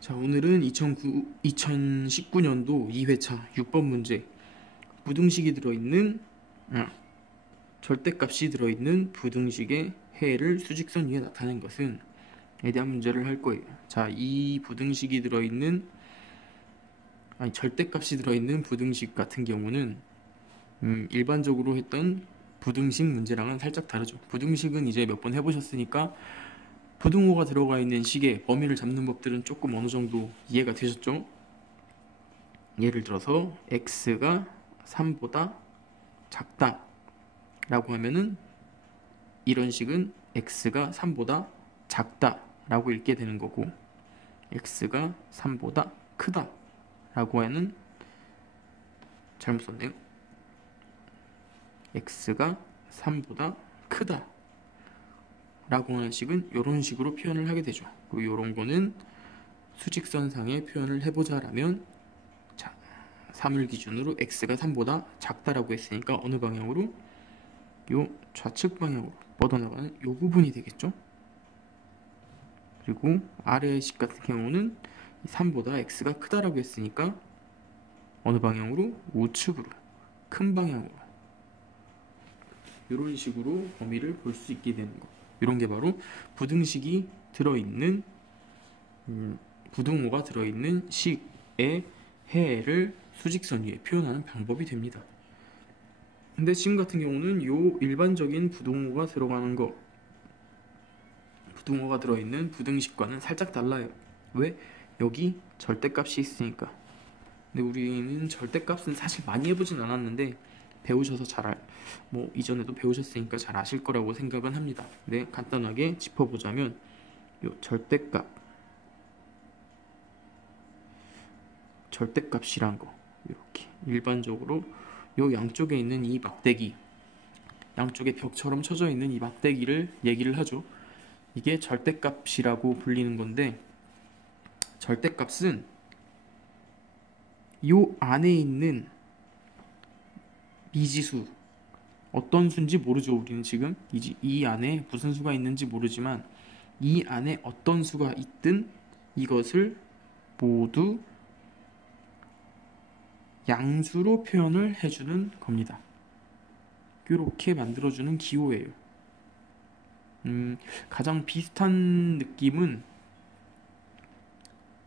자, 오늘은 2019년도 2회차 6번 문제. 부등식이 들어있는 절대값이 들어있는 부등식의 해를 수직선 위에 나타낸 것은 에 대한 문제를 할 거예요. 자, 이 부등식이 들어있는 절대값이 들어있는 부등식 같은 경우는 일반적으로 했던 부등식 문제랑은 살짝 다르죠. 부등식은 이제 몇 번 해보셨으니까 부등호가 들어가 있는 식의 범위를 잡는 법들은 조금 어느 정도 이해가 되셨죠? 예를 들어서 x가 3보다 작다 라고 하면은 이런 식은 x가 3보다 작다 라고 읽게 되는 거고, x가 3보다 크다 라고 하는, 잘못 썼네요. x가 3보다 크다 라고 하는 식은 이런 식으로 표현을 하게 되죠. 그리고 이런 거는 수직선상에 표현을 해보자 라면, 자, 3을 기준으로 x가 3보다 작다라고 했으니까 어느 방향으로? 요 좌측 방향으로 뻗어나가는 요 부분이 되겠죠. 그리고 아래의 식 같은 경우는 3보다 x가 크다라고 했으니까 어느 방향으로? 우측으로, 큰 방향으로, 이런 식으로 범위를 볼 수 있게 되는 거. 이런 게 바로 부등식이 들어있는 부등호가 들어있는 식의 해를 수직선 위에 표현하는 방법이 됩니다. 근데 지금 같은 경우는 요 일반적인 부등호가 들어가는 거, 부등호가 들어있는 부등식과는 살짝 달라요. 왜? 여기 절대값이 있으니까. 근데 우리는 절대값은 사실 많이 해보진 않았는데 배우셔서 뭐 이전에도 배우셨으니까 잘 아실 거라고 생각은 합니다. 근데 간단하게 짚어보자면 요 절대값이란 거, 이렇게 일반적으로 요 양쪽에 있는 이 막대기, 양쪽에 벽처럼 쳐져 있는 이 막대기를 얘기를 하죠. 이게 절대값이라고 불리는 건데, 절대값은 요 안에 있는 미지수, 어떤 수인지 모르죠. 우리는 지금 이 안에 무슨 수가 있는지 모르지만 이 안에 어떤 수가 있든 이것을 모두 양수로 표현을 해주는 겁니다. 이렇게 만들어주는 기호예요. 가장 비슷한 느낌은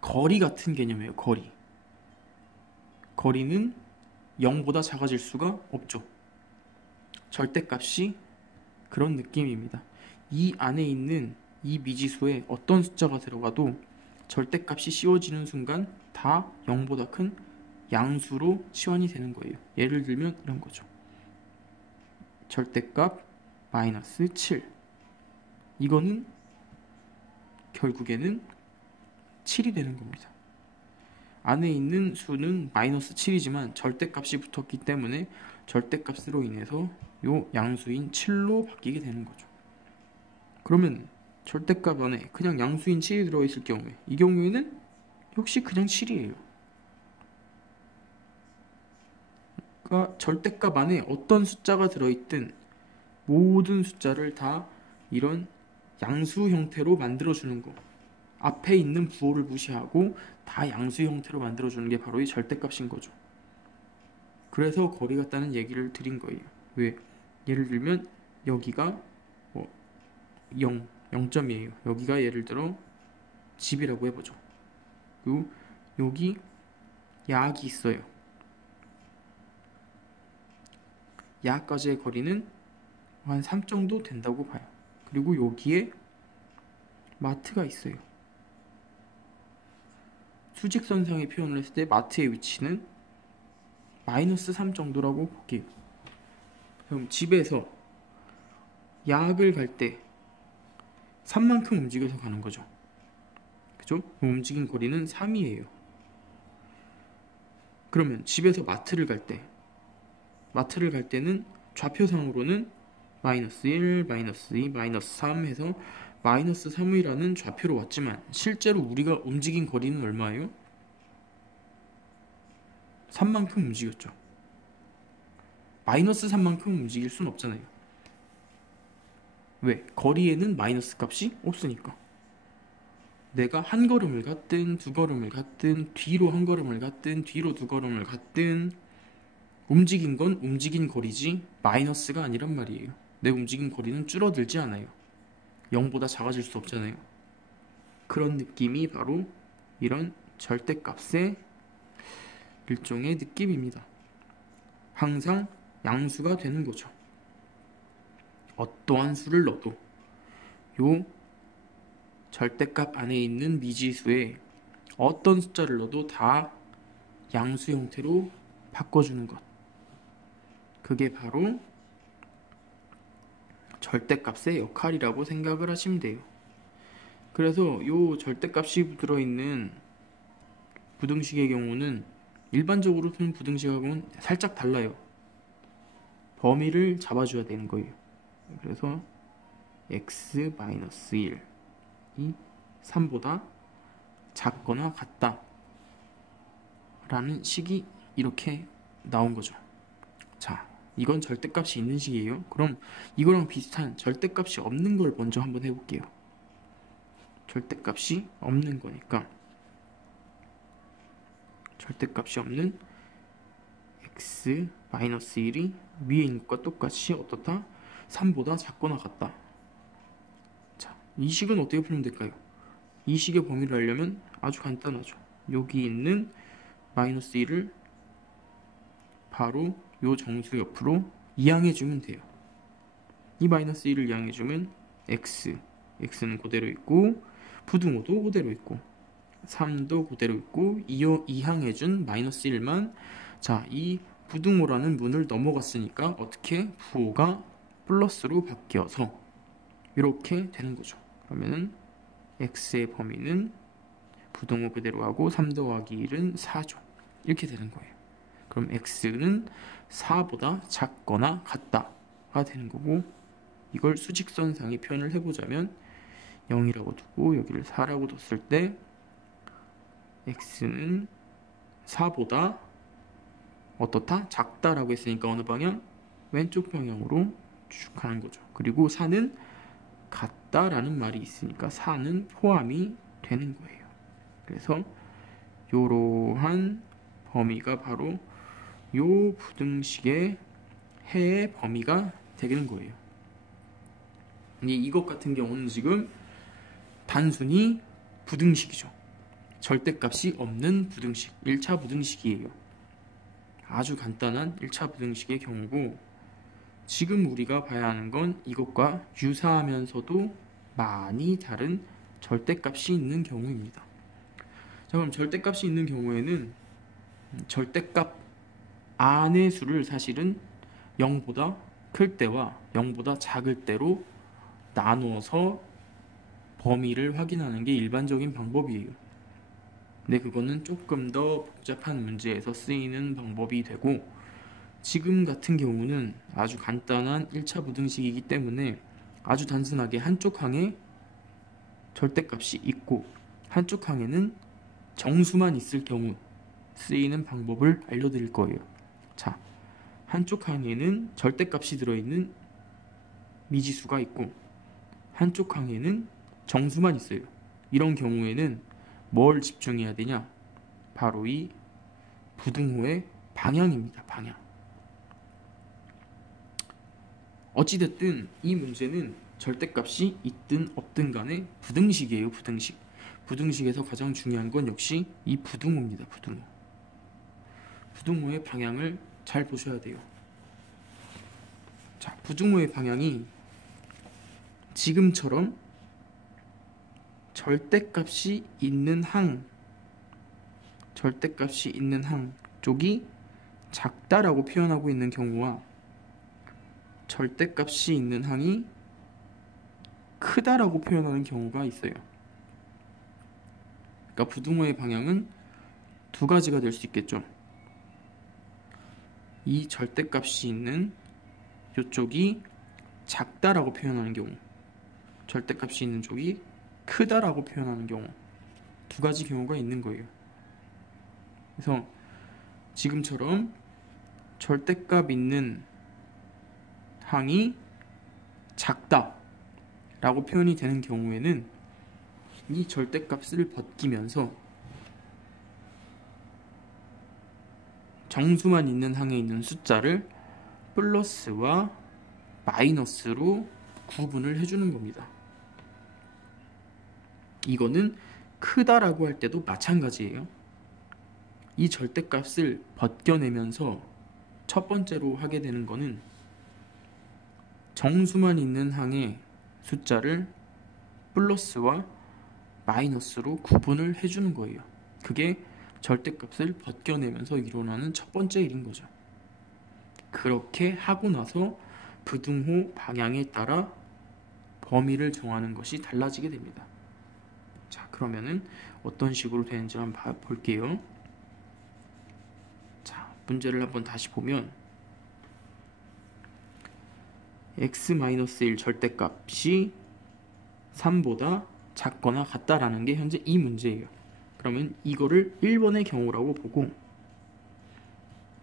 거리 같은 개념이에요. 거리는 0보다 작아질 수가 없죠. 절대값이 그런 느낌입니다. 이 안에 있는 이 미지수에 어떤 숫자가 들어가도 절대값이 씌워지는 순간 다 0보다 큰 양수로 치환이 되는 거예요. 예를 들면 이런 거죠. 절대값 마이너스 7, 이거는 결국에는 7이 되는 겁니다. 안에 있는 수는 마이너스 7이지만 절대값이 붙었기 때문에 절대값으로 인해서 요 양수인 7로 바뀌게 되는 거죠. 그러면 절대값 안에 그냥 양수인 7이 들어있을 경우에, 이 경우에는 역시 그냥 7이에요. 그러니까 절대값 안에 어떤 숫자가 들어있든 모든 숫자를 다 이런 양수 형태로 만들어주는 거, 앞에 있는 부호를 무시하고 다 양수 형태로 만들어주는 게 바로 이 절대값인 거죠. 그래서 거리 같다는 얘기를 드린 거예요. 왜? 예를 들면 여기가 0점이에요. 여기가 예를 들어 집이라고 해보죠. 그리고 여기 야학이 있어요. 야학까지의 거리는 한 3 정도 된다고 봐요. 그리고 여기에 마트가 있어요. 수직선상에 표현을 했을 때 마트의 위치는 마이너스 3 정도라고 볼게요. 그럼 집에서 야학을 갈 때 3만큼 움직여서 가는 거죠. 그죠? 움직인 거리는 3이에요. 그러면 집에서 마트를 갈 때는 좌표상으로는 마이너스 1, 마이너스 2, 마이너스 3 해서 마이너스 3이라는 좌표로 왔지만 실제로 우리가 움직인 거리는 얼마예요? 3만큼 움직였죠. 마이너스 3만큼 움직일 순 없잖아요. 왜? 거리에는 마이너스 값이 없으니까. 내가 한 걸음을 갔든 두 걸음을 갔든 뒤로 한 걸음을 갔든 뒤로 두 걸음을 갔든 움직인 건 움직인 거리지 마이너스가 아니란 말이에요. 내 움직인 거리는 줄어들지 않아요. 0보다 작아질 수 없잖아요. 그런 느낌이 바로 이런 절대값의 일종의 느낌입니다. 항상 양수가 되는 거죠. 어떠한 수를 넣어도 요 절대값 안에 있는 미지수에 어떤 숫자를 넣어도 다 양수 형태로 바꿔주는 것. 그게 바로 절대값의 역할이라고 생각을 하시면 돼요. 그래서 요 절대값이 들어있는 부등식의 경우는 일반적으로 푸는 부등식하고는 살짝 달라요. 범위를 잡아줘야 되는 거예요. 그래서 x-1이 3보다 작거나 같다 라는 식이 이렇게 나온 거죠. 자, 이건 절대값이 있는 식이에요. 그럼 이거랑 비슷한 절대값이 없는 걸 먼저 한번 해볼게요. 절대값이 없는 거니까 절대값이 없는 x-1이 위에 있는 것과 똑같이 어떻다? 3보다 작거나 같다. 자, 이 식은 어떻게 풀면 될까요? 이 식의 범위를 알려면 아주 간단하죠. 여기 있는 마이너스 1을 바로 요 정수 옆으로 이항해주면 돼요. 이 마이너스 1을 이항해주면 x는 그대로 있고 부등호도 그대로 있고 3도 그대로 있고 이항해준 마이너스 1만 자, 이 부등호라는 문을 넘어갔으니까 어떻게 부호가 플러스로 바뀌어서 이렇게 되는 거죠. 그러면은 x의 범위는 부등호 그대로 하고 3 더하기 1은 4죠. 이렇게 되는 거예요. 그럼 x는 4보다 작거나 같다가 되는 거고 이걸 수직선상에 표현을 해보자면 0이라고 두고 여기를 4라고 뒀을 때 x는 4보다 어떻다? 작다라고 했으니까 어느 방향? 왼쪽 방향으로 쭉 가는 거죠. 그리고 4는 같다라는 말이 있으니까 4는 포함이 되는 거예요. 그래서 이러한 범위가 바로 요 부등식의 해의 범위가 되는 거예요. 이것 같은 경우는 지금 단순히 부등식이죠. 절대값이 없는 부등식, 1차 부등식이에요. 아주 간단한 1차 부등식의 경우고 지금 우리가 봐야 하는 건 이것과 유사하면서도 많이 다른 절대값이 있는 경우입니다. 자, 그럼 절대값이 있는 경우에는 절대값 안의 수를 사실은 0보다 클 때와 0보다 작을 때로 나누어서 범위를 확인하는 게 일반적인 방법이에요. 근데 그거는 조금 더 복잡한 문제에서 쓰이는 방법이 되고 지금 같은 경우는 아주 간단한 1차 부등식이기 때문에 아주 단순하게 한쪽 항에 절대값이 있고 한쪽 항에는 정수만 있을 경우 쓰이는 방법을 알려드릴 거예요. 자, 한쪽 항에는 절대값이 들어있는 미지수가 있고 한쪽 항에는 정수만 있어요. 이런 경우에는 뭘 집중해야 되냐? 바로 이 부등호의 방향입니다. 방향. 어찌됐든 이 문제는 절대값이 있든 없든 간에 부등식이에요. 부등식. 부등식에서 가장 중요한 건 역시 이 부등호입니다. 부등호. 부등호의 방향을 잘 보셔야 돼요. 자, 부등호의 방향이 지금처럼 절대값이 있는 항 쪽이 작다라고 표현하고 있는 경우와 절대값이 있는 항이 크다라고 표현하는 경우가 있어요. 그러니까 부등호의 방향은 두 가지가 될 수 있겠죠. 이 절대값이 있는 이쪽이 작다라고 표현하는 경우, 절대값이 있는 쪽이 크다라고 표현하는 경우, 두 가지 경우가 있는 거예요. 그래서 지금처럼 절대값 있는 항이 작다라고 표현이 되는 경우에는 이 절대값을 벗기면서 정수만 있는 항에 있는 숫자를 플러스와 마이너스로 구분을 해주는 겁니다. 이거는 크다라고 할 때도 마찬가지예요. 이 절대값을 벗겨내면서 첫 번째로 하게 되는 거는 정수만 있는 항의 숫자를 플러스와 마이너스로 구분을 해주는 거예요. 그게 절대값을 벗겨내면서 일어나는 첫 번째 일인 거죠. 그렇게 하고 나서 부등호 방향에 따라 범위를 정하는 것이 달라지게 됩니다. 자, 그러면은 어떤 식으로 되는지 한번 볼게요. 자, 문제를 한번 다시 보면 x-1 절대값이 3보다 작거나 같다라는 게 현재 이 문제예요. 그러면 이거를 1번의 경우라고 보고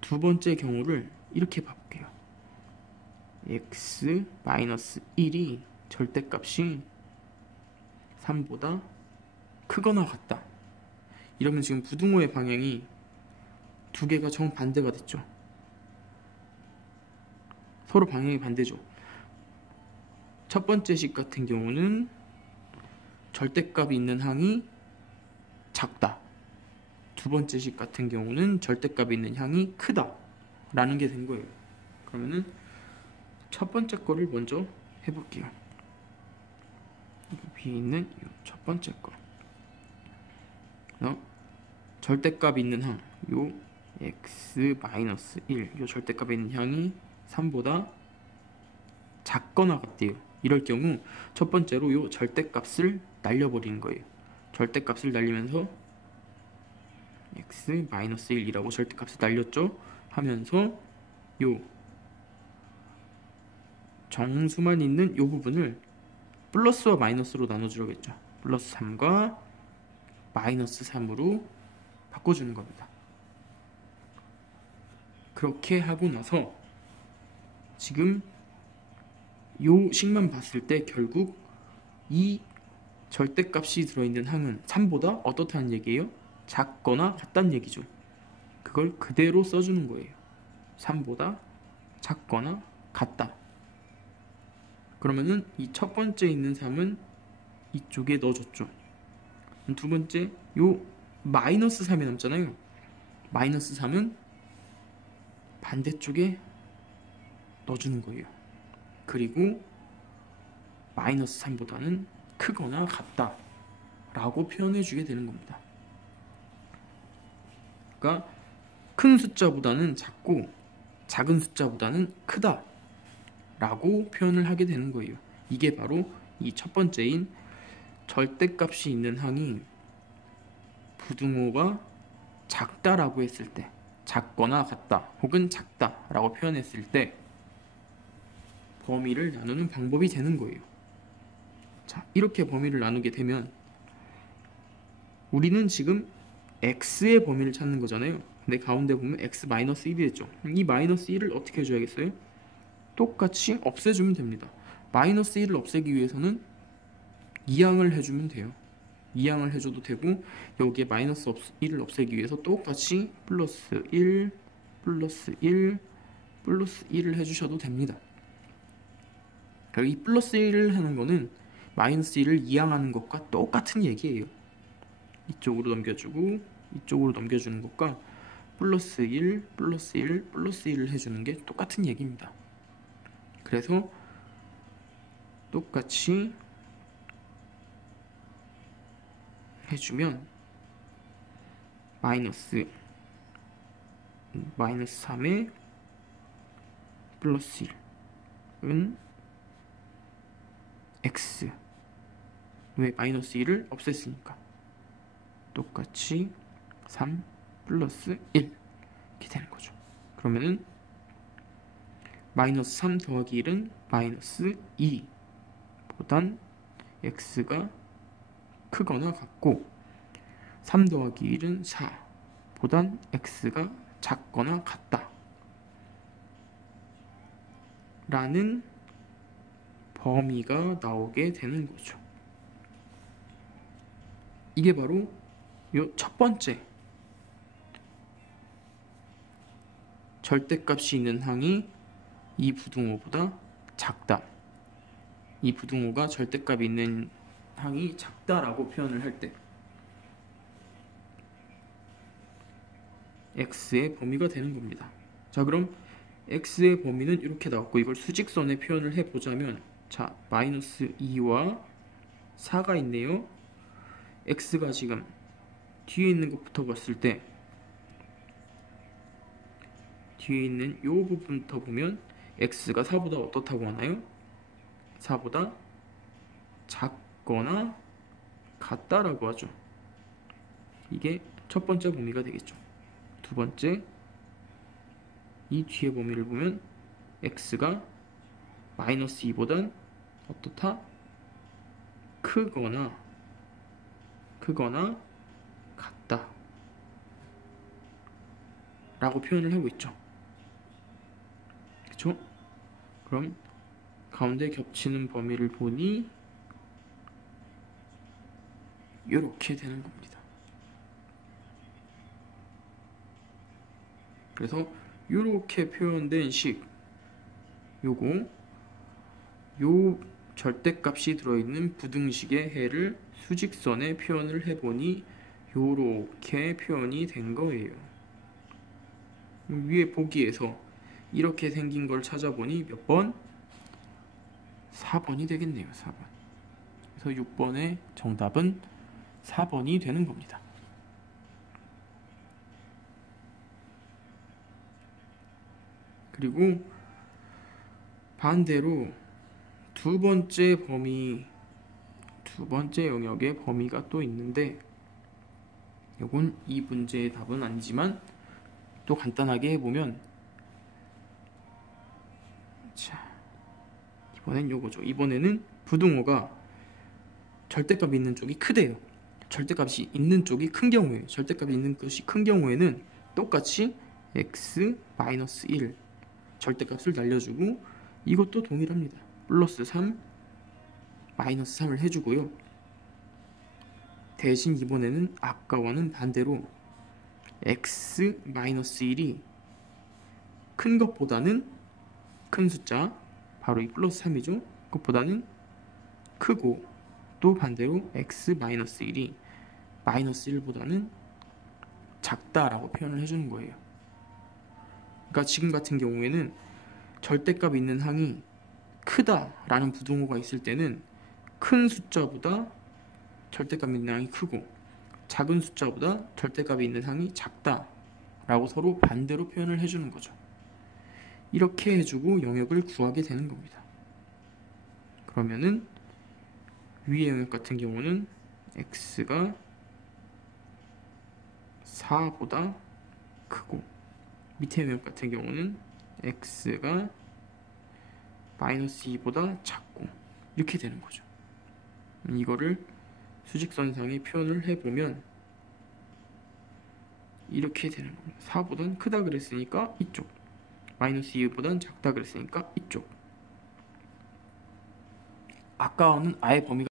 두 번째 경우를 이렇게 봐볼게요. x-1이 절대값이 3보다 크거나 같다. 이러면 지금 부등호의 방향이 두 개가 정반대가 됐죠. 서로 방향이 반대죠. 첫 번째 식 같은 경우는 절대값이 있는 항이 작다. 두 번째 식 같은 경우는 절대값이 있는 항이 크다 라는 게 된 거예요. 그러면은 첫 번째 거를 먼저 해볼게요. 위에 있는 첫 번째 거. 절대값이 있는 항, 요 x-1, 요 절대값이 있는 항이 3보다 작거나 같대요. 이럴 경우 첫 번째로 요 절대값을 날려버리는 거예요. 절대값을 날리면서 x-1이라고 절대값을 날렸죠. 하면서 요 정수만 있는 요 부분을 플러스와 마이너스로 나눠주려겠죠. 플러스 3과 마이너스 3으로 바꿔주는 겁니다. 그렇게 하고 나서 지금 요 식만 봤을 때 결국 이 절대값이 들어있는 항은 3보다 어떻다는 얘기예요? 작거나 같다는 얘기죠. 그걸 그대로 써주는 거예요. 3보다 작거나 같다. 그러면은 이 첫 번째 있는 3은 이쪽에 넣어줬죠. 두 번째 요 마이너스 3이 남잖아요. 마이너스 3은 반대쪽에 넣어주는 거예요. 그리고 마이너스 3보다는 크거나 같다 라고 표현해 주게 되는 겁니다. 그러니까 큰 숫자보다는 작고 작은 숫자보다는 크다 라고 표현을 하게 되는 거예요. 이게 바로 이 첫 번째인 절대값이 있는 항이 부등호가 작다라고 했을 때, 작거나 같다 혹은 작다라고 표현했을 때 범위를 나누는 방법이 되는 거예요. 자, 이렇게 범위를 나누게 되면 우리는 지금 x의 범위를 찾는 거잖아요. 근데 가운데 보면 x-1이 됐죠. 이 마이너스 1을 어떻게 해줘야겠어요? 똑같이 없애주면 됩니다. 마이너스 1을 없애기 위해서는 2항을 해주면 돼요. 2항을 해줘도 되고 여기에 마이너스 1을 없애기 위해서 똑같이 플러스 1, 플러스 1, 플러스 1을 해주셔도 됩니다. 이 플러스 1을 하는 거는 마이너스 1을 2항하는 것과 똑같은 얘기예요. 이쪽으로 넘겨주고 이쪽으로 넘겨주는 것과 플러스 1, 플러스 1, 플러스 1을 해주는 게 똑같은 얘기입니다. 그래서 똑같이 해주면 마이너스 3에 플러스 1은 x, 왜 마이너스 1을 없앴으니까 똑같이 3 플러스 1 이렇게 되는 거죠. 그러면은 마이너스 3 더하기 1은 마이너스 2 보단 x가 크거나 같고 3 더하기 1은 4 보단 x가 작거나 같다 라는 범위가 나오게 되는 거죠. 이게 바로 요 첫 번째 절대값이 있는 항이 이 부등호보다 작다. 이 부등호가 절대값이 있는 항이 작다라고 표현을 할 때 x의 범위가 되는 겁니다. 자, 그럼 x의 범위는 이렇게 나왔고, 이걸 수직선에 표현을 해보자면, 자, 마이너스 2와 4가 있네요. x가 지금 뒤에 있는 것부터 봤을 때, 뒤에 있는 이 부분부터 보면 x가 4보다 어떻다고 하나요? 4보다 작거나 같다라고 하죠. 이게 첫 번째 범위가 되겠죠. 두 번째, 이 뒤에 범위를 보면 x가 마이너스 2보단 어떻다? 크거나 같다 라고 표현을 하고 있죠. 그쵸? 그럼 가운데 겹치는 범위를 보니 이렇게 되는 겁니다. 그래서 이렇게 표현된 식, 요거 요 절대값이 들어있는 부등식의 해를 수직선에 표현을 해보니 요렇게 표현이 된 거예요. 위에 보기에서 이렇게 생긴 걸 찾아보니 몇 번? 4번이 되겠네요. 4번. 그래서 6번의 정답은 4번이 되는 겁니다. 그리고 반대로 두 번째 영역의 범위가 또 있는데, 이건 이 문제의 답은 아니지만 또 간단하게 해보면, 자, 이번엔 요거죠. 이번에는 부등호가 절대값이 있는 쪽이 크대요. 절대값이 있는 쪽이 큰 경우에, 절대값이 있는 것이 큰 경우에는 똑같이 x-1 절대값을 날려주고, 이것도 동일합니다. 플러스 3, 마이너스 3을 해주고요. 대신 이번에는 아까와는 반대로 x-1이 큰 것보다는 큰 숫자, 바로 이 플러스 3이죠. 그것보다는 크고, 또 반대로 x-1이 마이너스 1보다는 작다라고 표현을 해주는 거예요. 그러니까 지금 같은 경우에는 절대값이 있는 항이 크다라는 부등호가 있을 때는 큰 숫자보다 절대값이 있는 항이 크고, 작은 숫자보다 절대값이 있는 항이 작다라고 서로 반대로 표현을 해주는 거죠. 이렇게 해주고 영역을 구하게 되는 겁니다. 그러면은 위의 영역 같은 경우는 x가 4보다 크고, 밑의 영역 같은 경우는 x가 마이너스 2보다 작고, 이렇게 되는 거죠. 이거를 수직선상에 표현을 해보면 이렇게 되는 겁니다. 4보단 크다 그랬으니까 이쪽, 마이너스 2보단 작다 그랬으니까 이쪽. 아까와는 아예 범위가